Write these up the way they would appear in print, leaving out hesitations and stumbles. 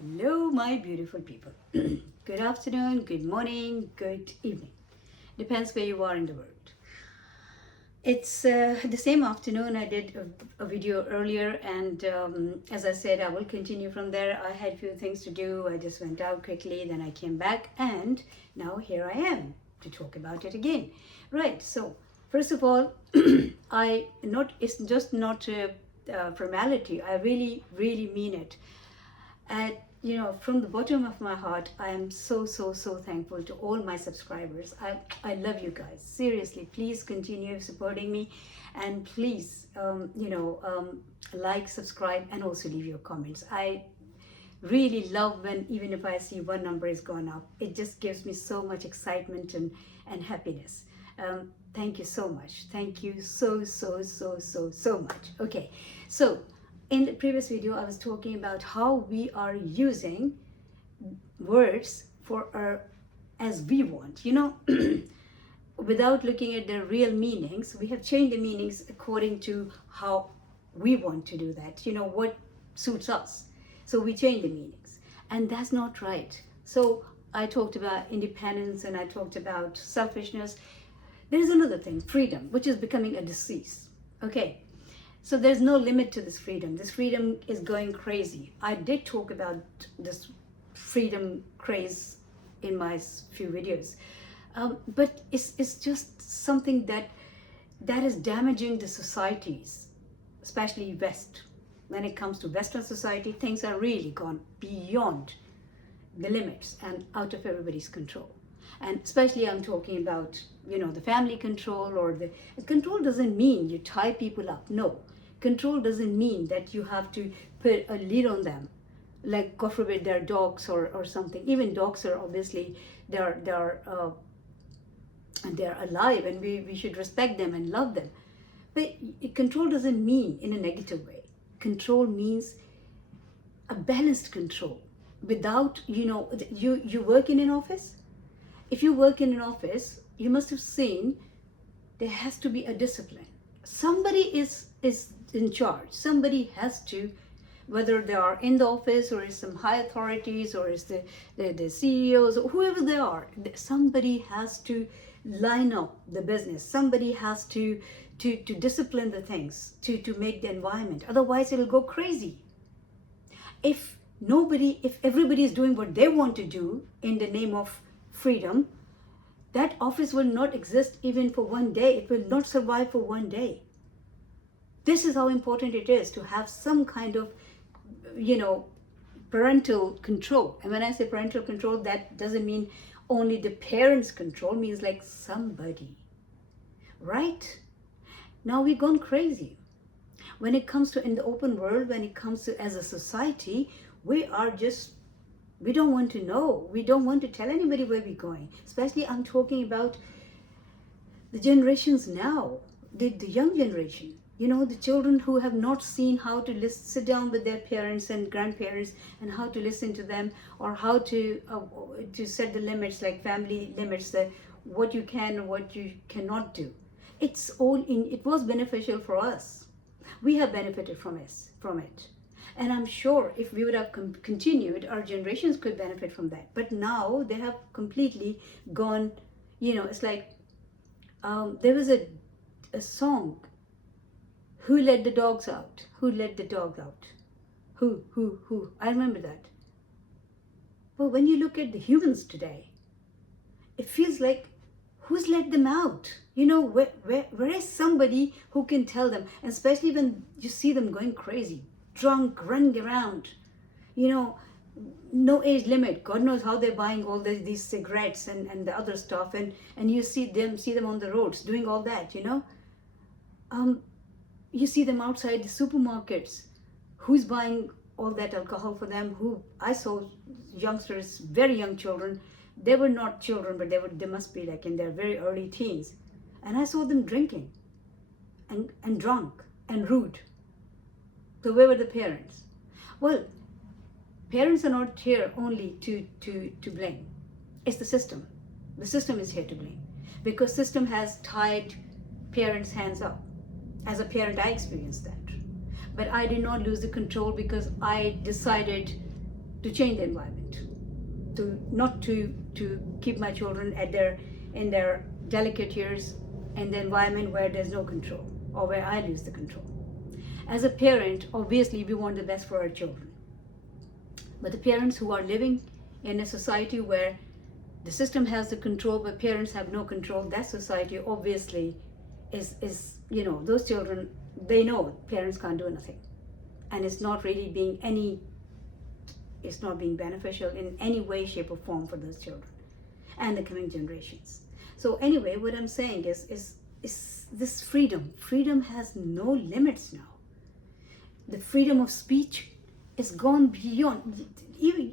Hello, my beautiful people. Good afternoon, good morning, good evening. Depends where you are in the world. It's the same afternoon. I did a video earlier, and as I said, I will continue from there. I had a few things to do. I just went out quickly, then I came back, and now here I am to talk about it again. Right. So first of all, it's just not a formality. I really mean it. And from the bottom of my heart, I am so thankful to all my subscribers. I love you guys. Seriously, please continue supporting me, and please like, subscribe, and also leave your comments. I really love when even if I see one number is gone up, it just gives me so much excitement and happiness. Thank you so much. Thank you so much. Okay, so in the previous video, I was talking about how we are using words for as we want, without looking at the real meanings. We have changed the meanings according to how we want to do that, what suits us. So we change the meanings, and that's not right. So I talked about independence, and I talked about selfishness. There's another thing, freedom, which is becoming a disease. Okay. So there's no limit to this freedom. This freedom is going crazy. I did talk about this freedom craze in my few videos. But it's just something that is damaging the societies, especially West. When it comes to Western society, things are really gone beyond the limits and out of everybody's control. And especially I'm talking about, the family control, or the control doesn't mean you tie people up. No. Control doesn't mean that you have to put a lid on them, like God forbid they're dogs or something. Even dogs are obviously they're alive, and we should respect them and love them. But control doesn't mean in a negative way. Control means a balanced control. Without you work in an office. If you work in an office, you must have seen there has to be a discipline. Somebody is in charge. Somebody has to, whether they are in the office or is some high authorities or is the CEOs or whoever they are, somebody has to line up the business. Somebody has to discipline the things, to make the environment. Otherwise it'll go crazy. If everybody is doing what they want to do in the name of freedom, that office will not exist even for one day. It will not survive for one day. This is how important it is to have some kind of, parental control. And when I say parental control, that doesn't mean only the parents' control, means like somebody, right? Now we've gone crazy. When it comes to in the open world, when it comes to as a society, we don't want to know. We don't want to tell anybody where we're going. Especially I'm talking about the generations now, the young generation. The children who have not seen how to sit down with their parents and grandparents and how to listen to them, or how to set the limits, like family limits, what you can and what you cannot do. It was beneficial for us. We have benefited from it. And I'm sure if we would have continued, our generations could benefit from that. But now they have completely gone, it's like there was a song, who let the dogs out? Who let the dog out? Who? I remember that. But when you look at the humans today, it feels like, who's let them out? Where is somebody who can tell them? And especially when you see them going crazy, drunk, running around, no age limit. God knows how they're buying all these cigarettes and the other stuff, and you see them on the roads doing all that, you see them outside the supermarkets. Who's buying all that alcohol for them? I saw youngsters, very young children. They were not children, but they must be like in their very early teens. And I saw them drinking and drunk and rude. So where were the parents? Well, parents are not here only to blame. It's the system. The system is here to blame, because system has tied parents' hands up. As a parent, I experienced that. But I did not lose the control, because I decided to change the environment, to not to keep my children at in their delicate years in the environment where there's no control or where I lose the control. As a parent, obviously we want the best for our children. But the parents who are living in a society where the system has the control but parents have no control, that society obviously is those children, they know parents can't do anything. And it's not really it's not being beneficial in any way, shape or form for those children and the coming generations. So anyway, what I'm saying is this freedom has no limits now. The freedom of speech is gone beyond.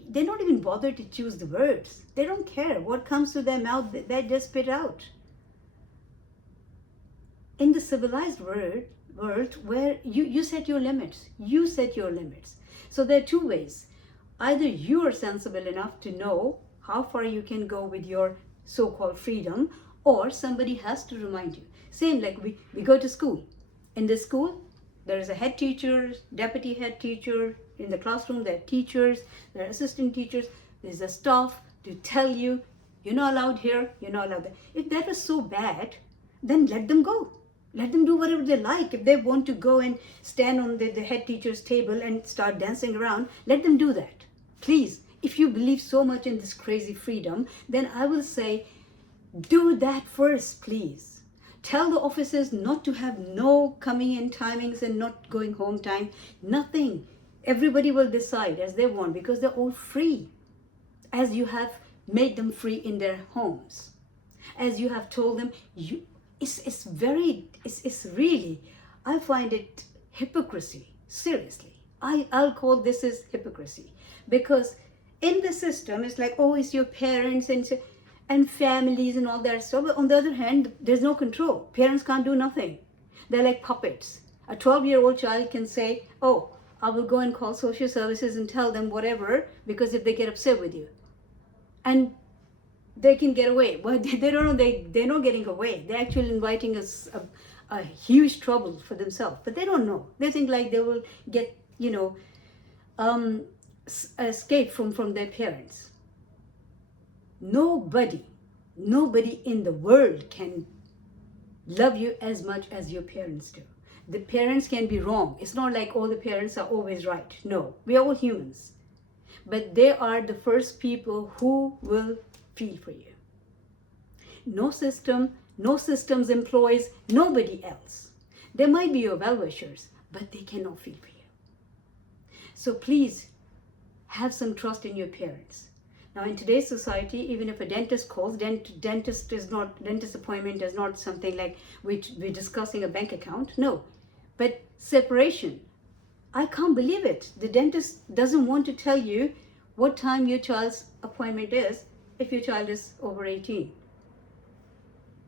They're not even bothered to choose the words. They don't care what comes to their mouth, they just spit out. In the civilized world where you set your limits, so there are two ways. Either you are sensible enough to know how far you can go with your so-called freedom, or somebody has to remind you. Same like we go to school. In the school, there is a head teacher, deputy head teacher. In the classroom, there are teachers, there are assistant teachers. There's a staff to tell you, you're not allowed here, you're not allowed there. If that was so bad, then let them go. Let them do whatever they like. If they want to go and stand on the head teacher's table and start dancing around, let them do that. Please, if you believe so much in this crazy freedom, then I will say, do that first, please. Tell the officers not to have no coming in timings and not going home time. Nothing. Everybody will decide as they want because they're all free. As you have made them free in their homes. As you have told them, it's really, I find it hypocrisy. Seriously. I'll call this as hypocrisy. Because in the system, it's like, oh, it's your parents and families and all that stuff. But on the other hand, there's no control. Parents can't do nothing. They're like puppets. A 12-year-old child can say, oh, I will go and call social services and tell them whatever, because if they get upset with you. And they can get away. Well, they don't know, they're not getting away. They're actually inviting a huge trouble for themselves. But they don't know. They think like they will get, escape from their parents. Nobody in the world can love you as much as your parents do. The parents can be wrong. It's not like all the parents are always right. No, we are all humans. But they are the first people who will feel for you. No systems employs nobody else. They might be your well-wishers, but they cannot feel for you. So please, have some trust in your parents. Now in today's society, even if a dentist calls, dentist appointment is not something like we're discussing a bank account. No, but separation. I can't believe it. The dentist doesn't want to tell you what time your child's appointment is if your child is over 18.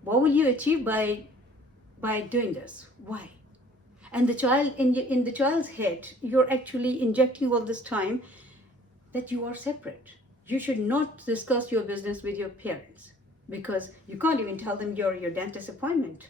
What will you achieve by doing this? Why? And the child in the child's head, you're actually injecting all this time that you are separate. You should not discuss your business with your parents because you can't even tell them your dentist appointment.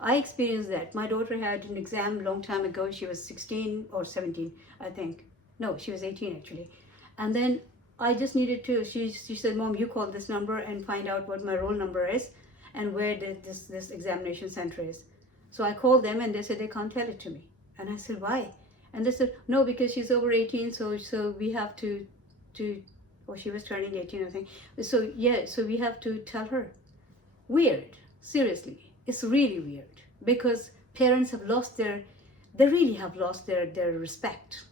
I experienced that. My daughter had an exam a long time ago. She was 16 or 17, I think. No, she was 18 actually. And then I just needed to, she said, Mom, you call this number and find out what my roll number is and where this examination center is. So I called them and they said they can't tell it to me. And I said, why? And they said, no, because she's over 18, so we have to, or she was turning 18, I think. So yeah, so we have to tell her. Weird, seriously. It's really weird because parents have lost they really have lost their respect.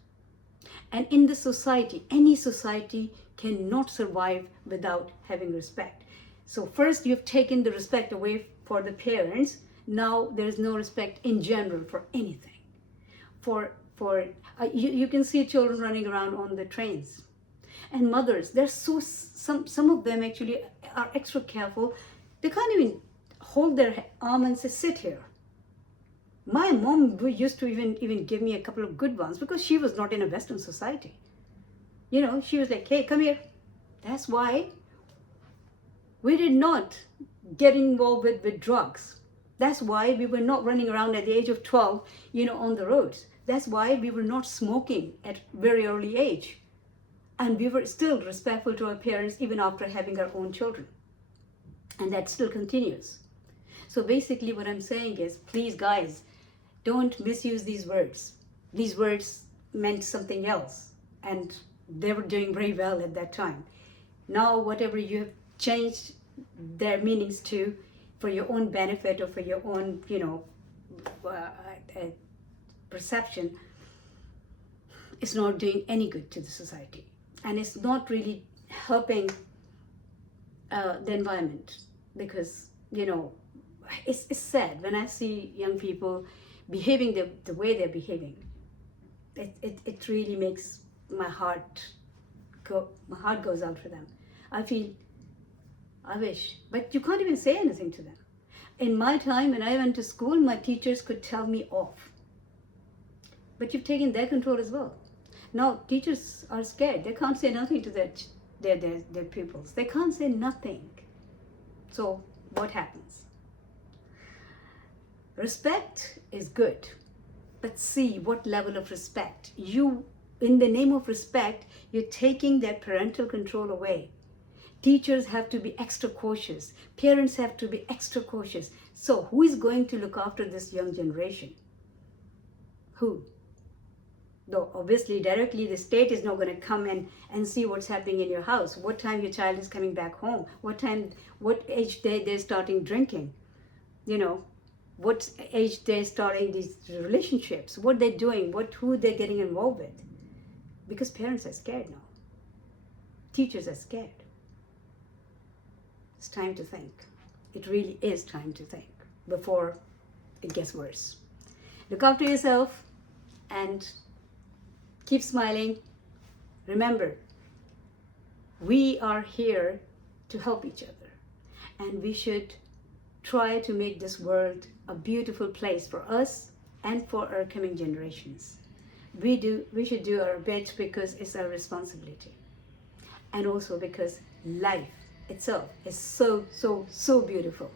And in the society, any society cannot survive without having respect. So first you've taken the respect away for the parents. Now there's no respect in general for anything. You can see children running around on the trains. And mothers, they're some of them actually are extra careful. They can't even hold their arm and say, sit here. My mom used to even give me a couple of good ones because she was not in a Western society. She was like, hey, come here. That's why we did not get involved with drugs. That's why we were not running around at the age of 12, on the roads. That's why we were not smoking at very early age. And we were still respectful to our parents even after having our own children. And that still continues. So basically what I'm saying is, please guys, don't misuse these words. These words meant something else, and they were doing very well at that time. Now whatever you have changed their meanings to for your own benefit or for your own, perception, it's not doing any good to the society, and it's not really helping the environment, because it's sad when I see young people behaving the way they're behaving. It really makes my heart goes out for them. I wish, but you can't even say anything to them. In my time, when I went to school, my teachers could tell me off. But you've taken their control as well. Now teachers are scared. They can't say nothing to their pupils. They can't say nothing. So what happens? Respect is good, but see what level of respect. In the name of respect, you're taking that parental control away. Teachers have to be extra cautious. Parents have to be extra cautious. So who is going to look after this young generation? Who? Though obviously directly the state is not going to come and see what's happening in your house, what time your child is coming back home, what age they're starting drinking, what age they're starting these relationships, what they're doing, who they're getting involved with. Because parents are scared now. Teachers are scared. It's time to think. It really is time to think before it gets worse. Look after yourself and keep smiling. Remember, we are here to help each other, and we should try to make this world a beautiful place for us and for our coming generations. We should do our best because it's our responsibility, and also because life itself is so beautiful.